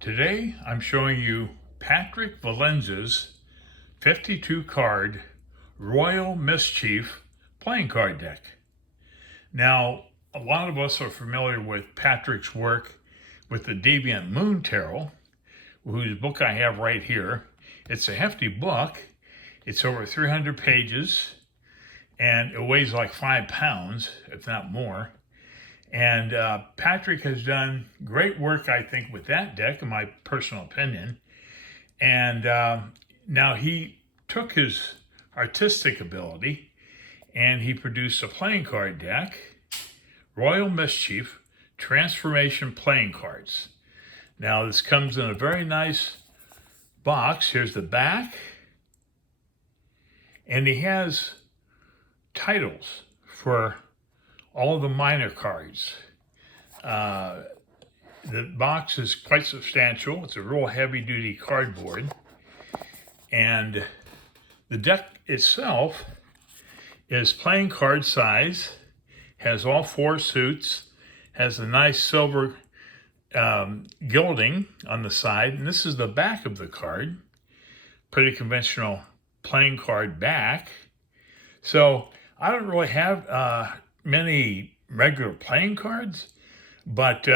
Today I'm showing you Patrick Valenza's 52 card Royal Mischief playing card deck. Now, a lot of us are familiar with Patrick's work with the Deviant Moon Tarot, whose book I have right here. It's a hefty book. It's over 300 pages and it weighs like 5 pounds, if not more. And Patrick has done great work, I think, with that deck, in my personal opinion. And now he took his artistic ability and he produced a playing card deck, Royal Mischief Transformation Playing Cards. Now, this comes in a very nice box. Here's the back. And he has titles for all the minor cards. The box is quite substantial. It's a real heavy-duty cardboard. And the deck itself is playing card size, has all 4 suits, has a nice silver gilding on the side. And this is the back of the card. Pretty conventional playing card back. So I don't really have many regular playing cards, but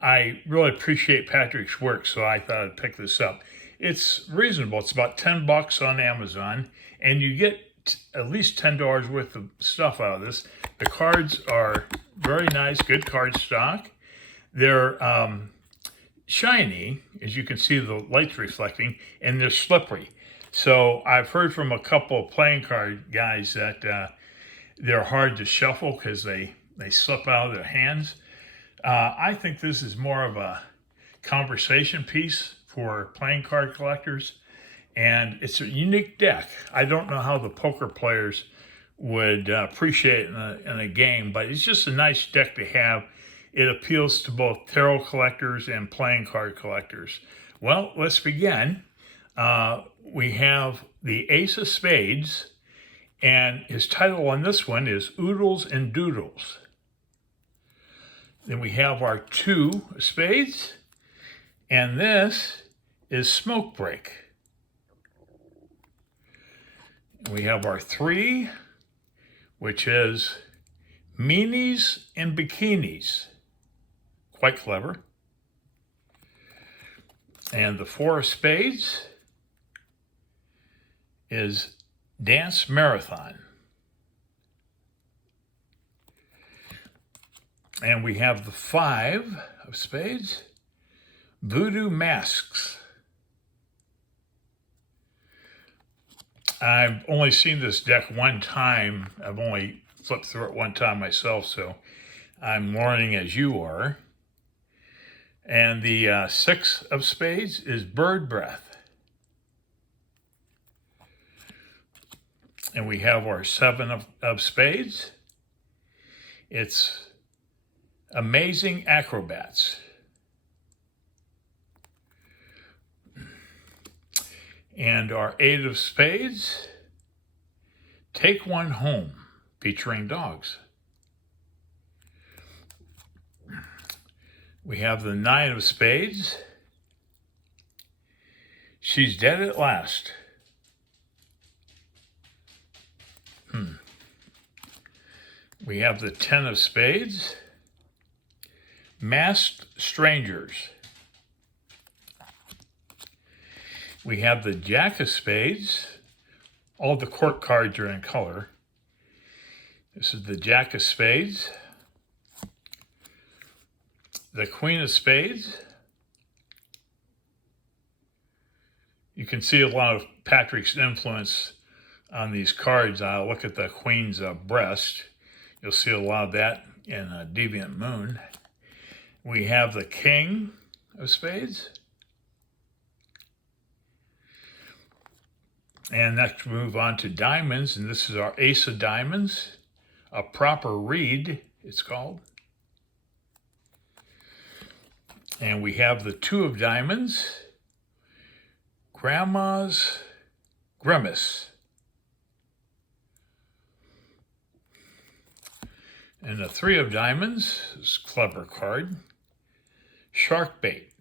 I really appreciate Patrick's work, so I thought I'd pick this up. It's reasonable. It's about $10 on Amazon, and you get at least $10 worth of stuff out of this. The cards are very nice, good card stock. They're shiny, as you can see the light's reflecting, and they're slippery. So I've heard from a couple of playing card guys that they're hard to shuffle because they slip out of their hands. I think this is more of a conversation piece for playing card collectors, and it's a unique deck. I don't know how the poker players would appreciate it in a game, but it's just a nice deck to have. It appeals to both tarot collectors and playing card collectors. Well, let's begin. We have the Ace of Spades, and his title on this one is Oodles and Doodles. Then we have our 2 of Spades, and this is Smoke Break. We have our 3, which is Meanies and Bikinis. Quite clever. And the 4 of Spades is Dance Marathon. And we have the 5 of Spades, Voodoo Masks. I've only seen this deck one time. I've only flipped through it one time myself, so I'm learning as you are. And the 6 of Spades is Bird Breath. And we have our 7 of Spades. It's Amazing Acrobats. And our 8 of Spades, Take One Home, featuring dogs. We have the 9 of Spades, She's Dead at Last. We have the 10 of Spades, Masked Strangers. We have the Jack of Spades. All the court cards are in color. This is the Jack of Spades, the Queen of Spades. You can see a lot of Patrick's influence on these cards. Look at the Queen's breast. You'll see a lot of that in Deviant Moon. We have the King of Spades. And next we move on to diamonds, and this is our Ace of Diamonds, a proper read, it's called. And we have the 2 of Diamonds, Grandma's Grimace. And the 3 of Diamonds, this clever card, Shark Bait.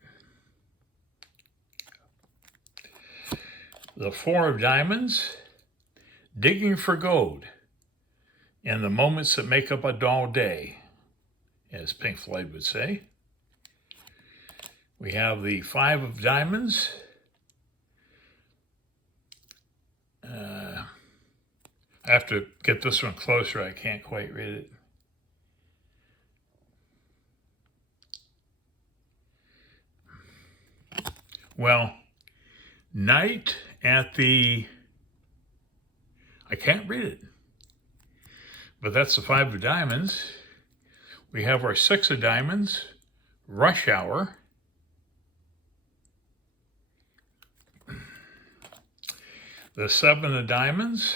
the Four of Diamonds, digging for gold, and the moments that make up a dull day, as Pink Floyd would say. We have the Five of Diamonds, I have to get this one closer. I can't quite read it. Well, night at the, I can't read it, but that's the Five of Diamonds. We have our Six of Diamonds, rush hour. The Seven of Diamonds,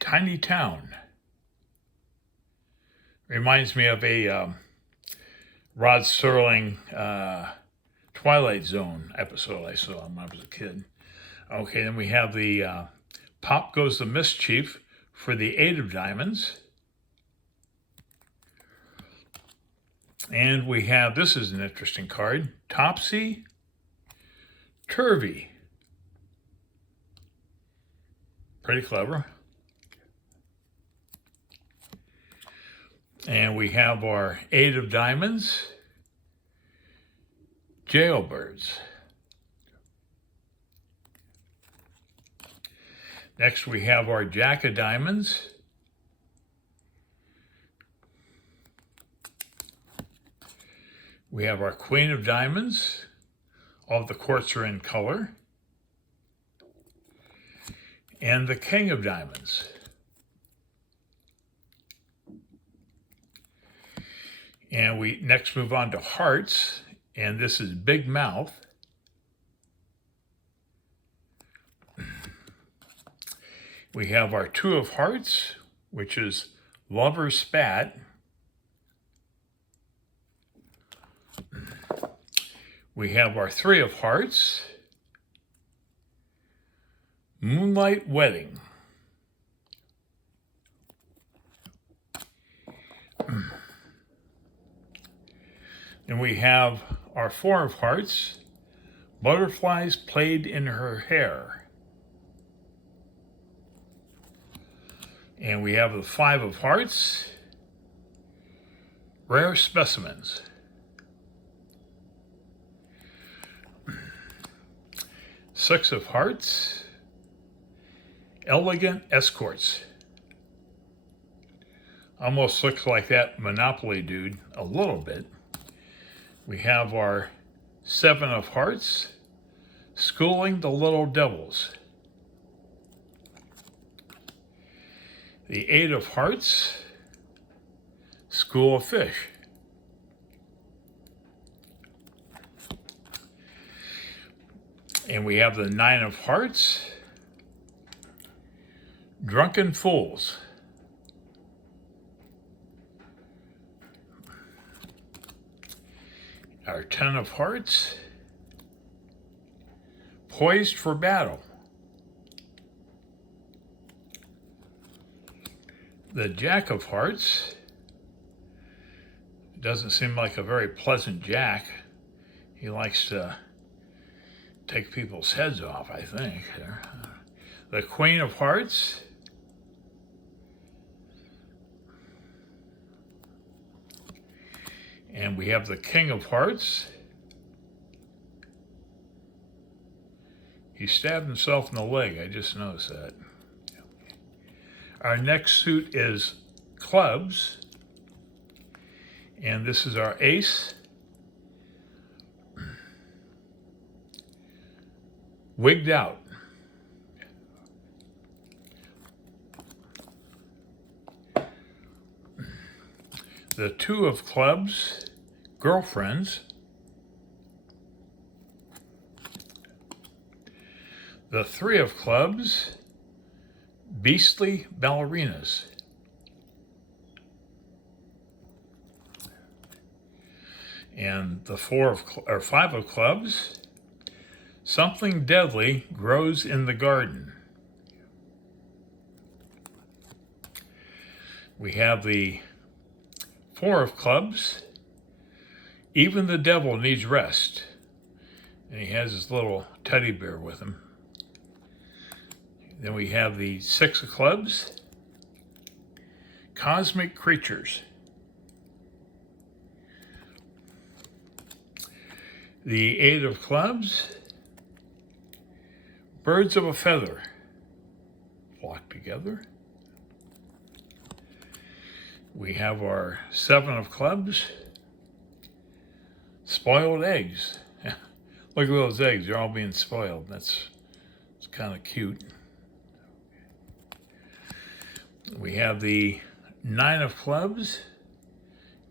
tiny town. Reminds me of a Rod Serling Twilight Zone episode I saw when I was a kid. Okay, then we have the Pop Goes the Mischief for the Eight of Diamonds. And we have, this is an interesting card, Topsy Turvy. Pretty clever. And we have our Eight of Diamonds, Jailbirds. Next we have our Jack of Diamonds, we have our Queen of Diamonds. All the courts are in color. And the King of Diamonds. And we next move on to Hearts, and this is Big Mouth. We have our Two of Hearts, which is Lover's Spat. We have our Three of Hearts, Moonlight Wedding. And we have our Four of Hearts, Butterflies Played in Her Hair. And we have the Five of Hearts, Rare Specimens. Six of Hearts, Elegant Escorts. Almost looks like that Monopoly dude a little bit. We have our Seven of Hearts, Schooling the Little Devils. The Eight of Hearts, School of Fish. And we have the Nine of Hearts, Drunken Fools. Our Ten of Hearts, Poised for Battle. The Jack of Hearts, doesn't seem like a very pleasant Jack. He likes to take people's heads off, I think. The Queen of Hearts, and we have the King of Hearts. He stabbed himself in the leg, I just noticed that. Our next suit is Clubs, and this is our Ace, Wigged Out. The Two of Clubs, Girlfriends. The Three of Clubs, Beastly Ballerinas. And the Five of Clubs, Something Deadly Grows in the Garden. We have the Four of Clubs, Even the Devil Needs Rest. And he has his little teddy bear with him. Then we have the 6 of clubs, cosmic creatures. The 8 of clubs, birds of a feather, flock together. We have our 7 of clubs, spoiled eggs. Look at those eggs, they're all being spoiled. It's kind of cute. We have the 9 of clubs,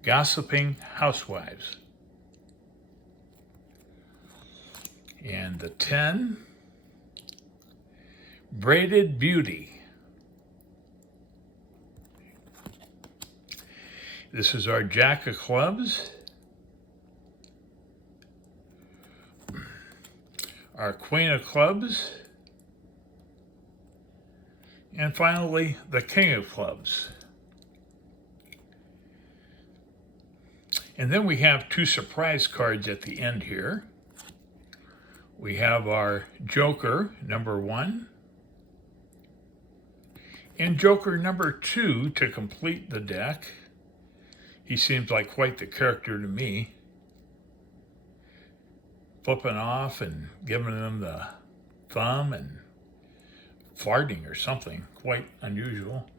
gossiping housewives. And the 10, braided beauty. This is our Jack of clubs, our Queen of clubs, and finally the King of clubs. And then we have 2 surprise cards at the end here. We have our Joker, number 1, and Joker number 2 to complete the deck. He seems like quite the character to me. Flipping off and giving them the thumb and farting or something, quite unusual.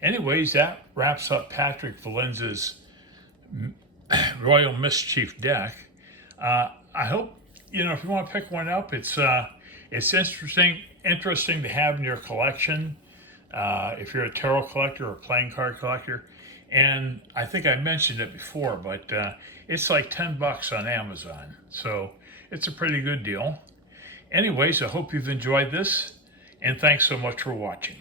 Anyways, that wraps up Patrick Valenza's Royal Mischief deck. I hope, if you want to pick one up, it's interesting to have in your collection. If you're a tarot collector or a playing card collector. And I think I mentioned it before, but it's like $10 on Amazon. So it's a pretty good deal. Anyways, I hope you've enjoyed this, and thanks so much for watching.